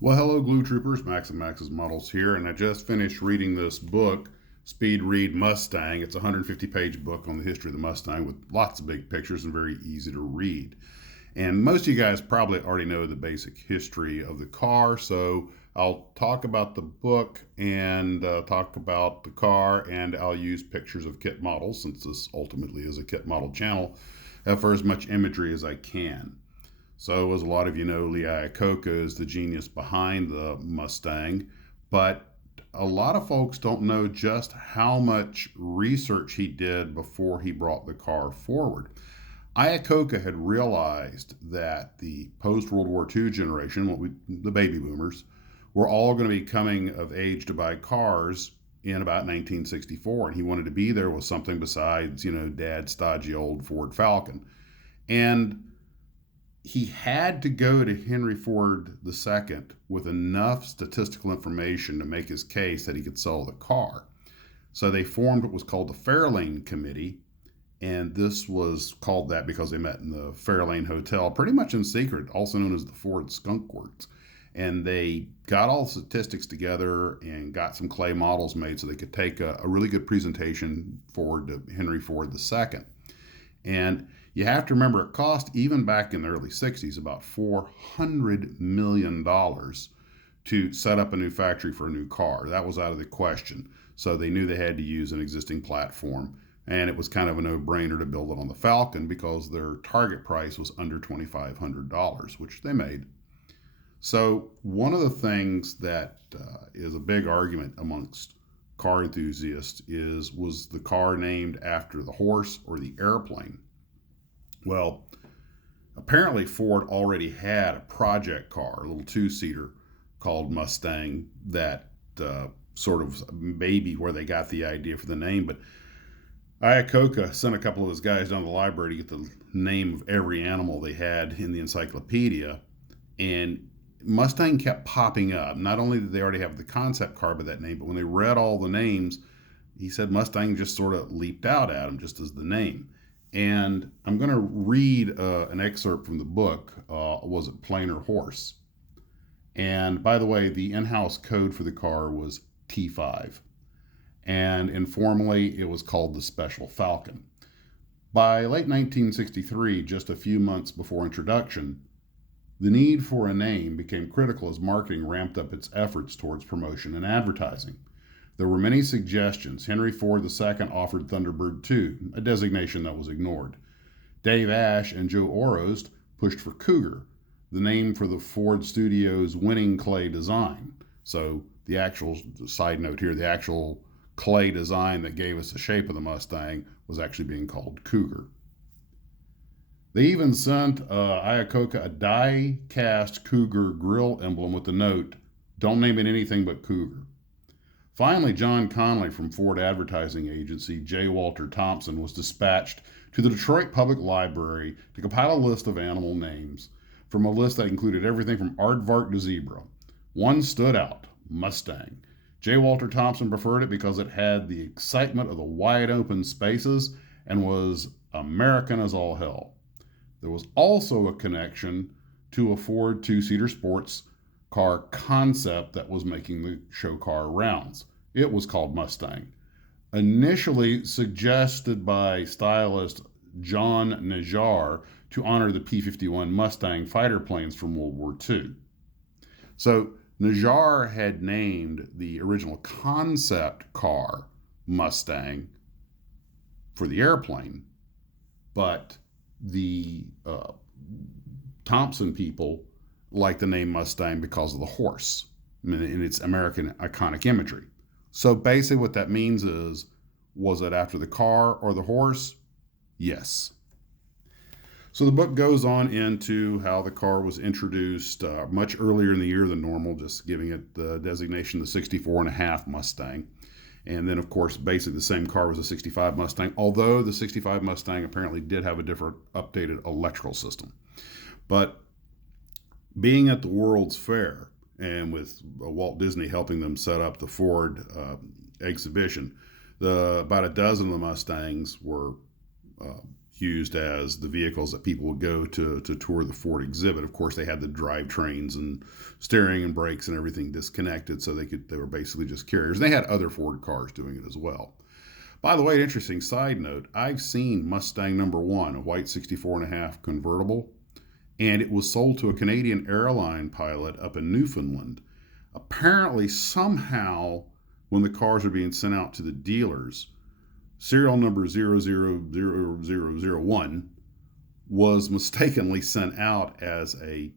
Well, hello, Glue Troopers. Max and Max's Models here, and I just finished reading this book, Speed Read Mustang. It's a 150-page book on the history of the Mustang with lots of big pictures and very easy to read. And most of you guys probably already know the basic history of the car, so I'll talk about the book and talk about the car, and I'll use pictures of kit models, since this ultimately is a kit model channel, for as much imagery as I can. So, as a lot of you know, Iacocca is the genius behind the Mustang, but a lot of folks don't know just how much research he did before he brought the car forward. Iacocca had realized that the post-World War II generation, the baby boomers, were all going to be coming of age to buy cars in about 1964, and he wanted to be there with something besides, Dad's stodgy old Ford Falcon. And he had to go to Henry Ford II with enough statistical information to make his case that he could sell the car. So they formed what was called the Fairlane Committee, and this was called that because they met in the Fairlane Hotel, pretty much in secret, also known as the Ford Skunk Works. And they got all the statistics together and got some clay models made so they could take a really good presentation forward to Henry Ford II. And you have to remember, it cost, even back in the early 60s, about $400 million to set up a new factory for a new car. That was out of the question. So they knew they had to use an existing platform. And it was kind of a no-brainer to build it on the Falcon because their target price was under $2,500, which they made. So one of the things that is a big argument amongst car enthusiasts was the car named after the horse or the airplane? Well, apparently Ford already had a project car, a little two-seater called Mustang, that sort of maybe where they got the idea for the name. But Iacocca sent a couple of his guys down to the library to get the name of every animal they had in the encyclopedia, and Mustang kept popping up. Not only did they already have the concept car by that name, but when they read all the names, he said Mustang just sort of leaped out at him just as the name. And I'm going to read an excerpt from the book, Was It Plane or Horse? And by the way, the in-house code for the car was T5. And informally, it was called the Special Falcon. By late 1963, just a few months before introduction, the need for a name became critical as marketing ramped up its efforts towards promotion and advertising. There were many suggestions. Henry Ford II offered Thunderbird II, a designation that was ignored. Dave Ash and Joe Orost pushed for Cougar, the name for the Ford Studio's winning clay design. So the actual, side note here, the actual clay design that gave us the shape of the Mustang was actually being called Cougar. They even sent Iacocca a die-cast Cougar grill emblem with the note, "Don't name it anything but Cougar." Finally, John Conley from Ford advertising agency J. Walter Thompson was dispatched to the Detroit Public Library to compile a list of animal names from a list that included everything from aardvark to zebra. One stood out, Mustang. J. Walter Thompson preferred it because it had the excitement of the wide open spaces and was American as all hell. There was also a connection to a Ford two-seater sports car concept that was making the show car rounds. It was called Mustang. Initially suggested by stylist John Najjar to honor the P-51 Mustang fighter planes from World War II. So Najjar had named the original concept car Mustang for the airplane, but the Thompson people like the name Mustang because of the horse and its American iconic imagery. So basically what that means is, was it after the car or the horse? Yes. So the book goes on into how the car was introduced much earlier in the year than normal, just giving it the designation the 64.5 Mustang. And then, of course, basically the same car was a 65 Mustang, although the 65 Mustang apparently did have a different updated electrical system. But being at the World's Fair and with Walt Disney helping them set up the Ford exhibition, about a dozen of the Mustangs were used as the vehicles that people would go to tour the Ford exhibit. Of course, they had the drivetrains and steering and brakes and everything disconnected, so they were basically just carriers. And they had other Ford cars doing it as well. By the way, interesting side note, I've seen Mustang #1, a white 64.5 convertible, and it was sold to a Canadian airline pilot up in Newfoundland. Apparently, somehow, when the cars are being sent out to the dealers, serial number 000001 was mistakenly sent out as a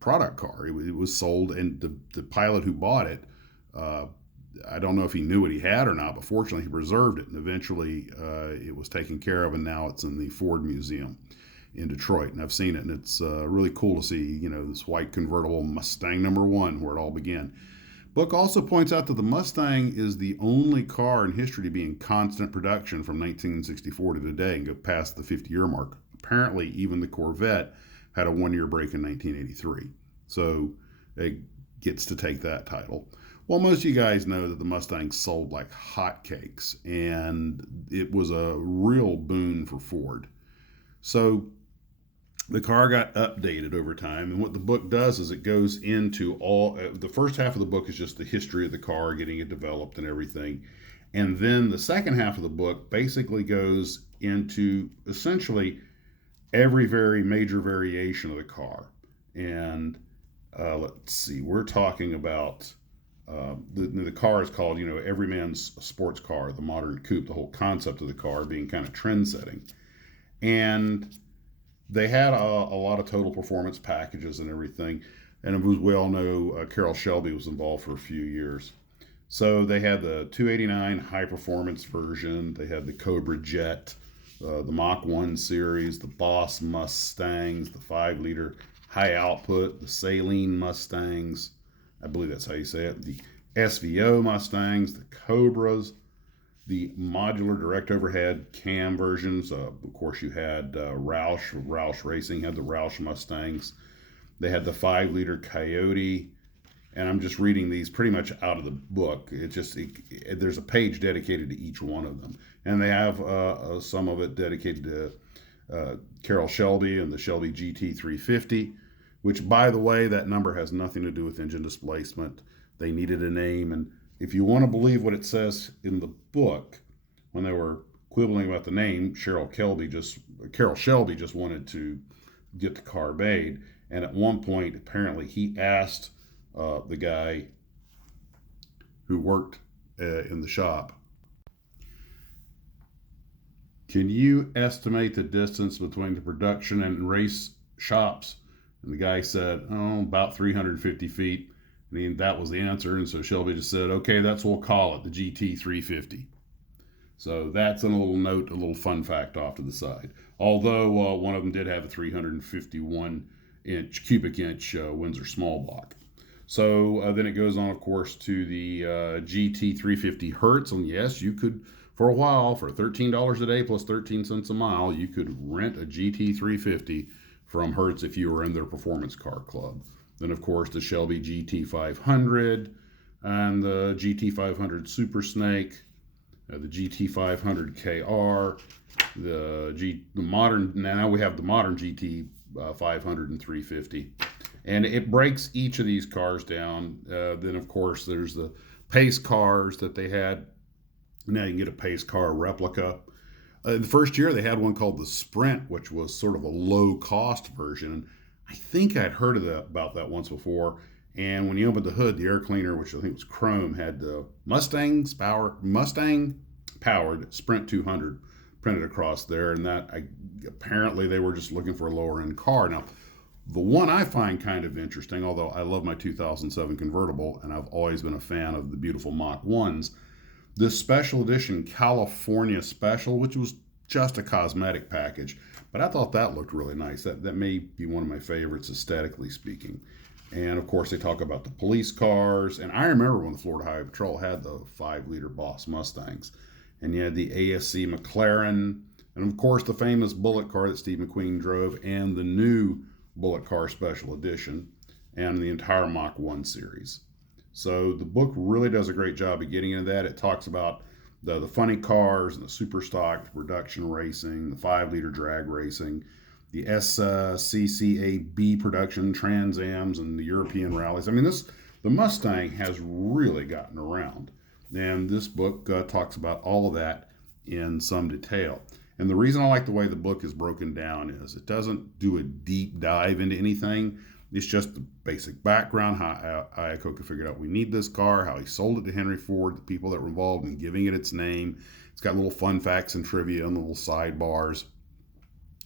product car. It was sold, and the pilot who bought it, I don't know if he knew what he had or not, but fortunately he preserved it, and eventually it was taken care of, and now it's in the Ford Museum in Detroit, and I've seen it, and it's really cool to see, this white convertible Mustang #1 where it all began. Book also points out that the Mustang is the only car in history to be in constant production from 1964 to today and go past the 50-year mark. Apparently, even the Corvette had a one-year break in 1983. So it gets to take that title. Well, most of you guys know that the Mustang sold like hotcakes, and it was a real boon for Ford. So the car got updated over time, and what the book does is it goes into the first half of the book is just the history of the car, getting it developed and everything, and then the second half of the book basically goes into essentially every very major variation of the car. And let's see, we're talking about the car is called, every man's sports car, the modern coupe, the whole concept of the car being kind of trend setting. And they had a lot of total performance packages and everything. And as we all know, Carroll Shelby was involved for a few years. So they had the 289 high performance version. They had the Cobra Jet, the Mach 1 series, the Boss Mustangs, the 5-liter high output, the Saline Mustangs. I believe that's how you say it. The SVO Mustangs, the Cobras, the modular direct overhead cam versions. Of course, you had Roush Racing had the Roush Mustangs. They had the 5-liter Coyote, and I'm just reading these pretty much out of the book. There's a page dedicated to each one of them, and they have some of it dedicated to Carroll Shelby and the Shelby GT350, which, by the way, that number has nothing to do with engine displacement. They needed a name, and if you want to believe what it says in the book, when they were quibbling about the name, Carroll Shelby just wanted to get the car made. And at one point, apparently, he asked the guy who worked in the shop, "Can you estimate the distance between the production and race shops?" And the guy said, "Oh, about 350 feet. That was the answer. And so Shelby just said, "Okay, that's what we'll call it, the GT350. So that's a little note, a little fun fact off to the side. Although one of them did have a 351 cubic inch Windsor small block. So then it goes on, of course, to the GT350 Hertz. And yes, you could, for a while, for $13 a day plus 13 cents a mile, you could rent a GT350 from Hertz if you were in their performance car club. Then, of course, the Shelby GT500 and the GT500 Super Snake, the GT500 KR, the modern. Now we have the modern GT500 and 350, and it breaks each of these cars down. Then, of course, there's the pace cars that they had. Now you can get a pace car replica. The first year they had one called the Sprint, which was sort of a low-cost version. I think I'd heard about that once before. And when you opened the hood, the air cleaner, which I think was chrome, had the Mustang powered Sprint 200 printed across there. And apparently they were just looking for a lower end car. Now, the one I find kind of interesting, although I love my 2007 convertible and I've always been a fan of the beautiful Mach 1s, this special edition California Special, which was just a cosmetic package, but I thought that looked really nice. That may be one of my favorites, aesthetically speaking. And of course, they talk about the police cars. And I remember when the Florida Highway Patrol had the 5-liter Boss Mustangs. And you had the ASC McLaren. And of course, the famous Bullet car that Steve McQueen drove, and the new Bullet car Special Edition, and the entire Mach 1 series. So the book really does a great job of getting into that. It talks about the funny cars and the super stock, the production racing, the 5 liter drag racing, the SCCAB production Trans Ams, and the European rallies. I mean, the Mustang has really gotten around, and this book talks about all of that in some detail. And the reason I like the way the book is broken down is it doesn't do a deep dive into anything. It's just the basic background, how Iacocca figured out we need this car, how he sold it to Henry Ford, the people that were involved in giving it its name. It's got little fun facts and trivia and little sidebars.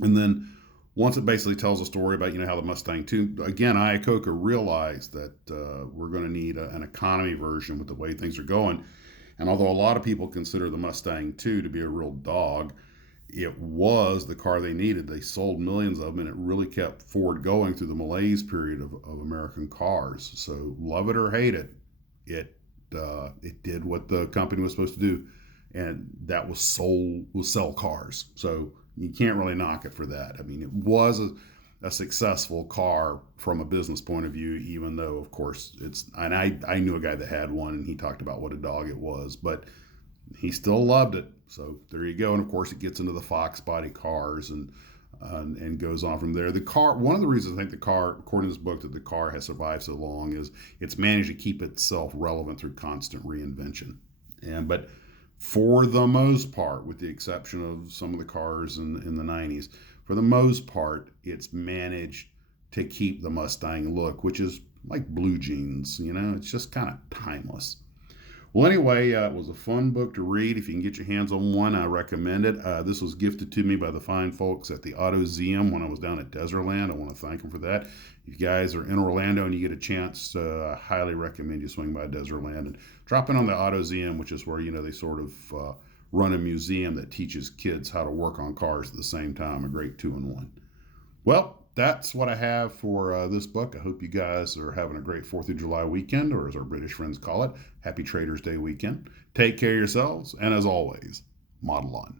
And then once it basically tells a story about, how the Mustang II, again, Iacocca realized that we're going to need an economy version with the way things are going. And although a lot of people consider the Mustang II to be a real dog, it was the car they needed. They sold millions of them, and it really kept Ford going through the malaise period of American cars. So love it or hate it, it did what the company was supposed to do, and that was sell cars. So you can't really knock it for that. I mean, it was a successful car from a business point of view, even though, of course, and I knew a guy that had one, and he talked about what a dog it was, but he still loved it. So there you go. And of course, it gets into the Fox body cars and goes on from there. The car, one of the reasons I think the car, according to this book, that the car has survived so long is it's managed to keep itself relevant through constant reinvention. But for the most part, with the exception of some of the cars in the 90s, for the most part, it's managed to keep the Mustang look, which is like blue jeans. It's just kind of timeless. Well, anyway, it was a fun book to read. If you can get your hands on one, I recommend it. This was gifted to me by the fine folks at the AutoZeum when I was down at Desertland. I want to thank them for that. If you guys are in Orlando and you get a chance, I highly recommend you swing by Desertland and drop in on the AutoZeum, which is where, they sort of run a museum that teaches kids how to work on cars at the same time. A great 2-in-1. Well, that's what I have for this book. I hope you guys are having a great 4th of July weekend, or as our British friends call it, Happy Traders' Day weekend. Take care of yourselves, and as always, model on.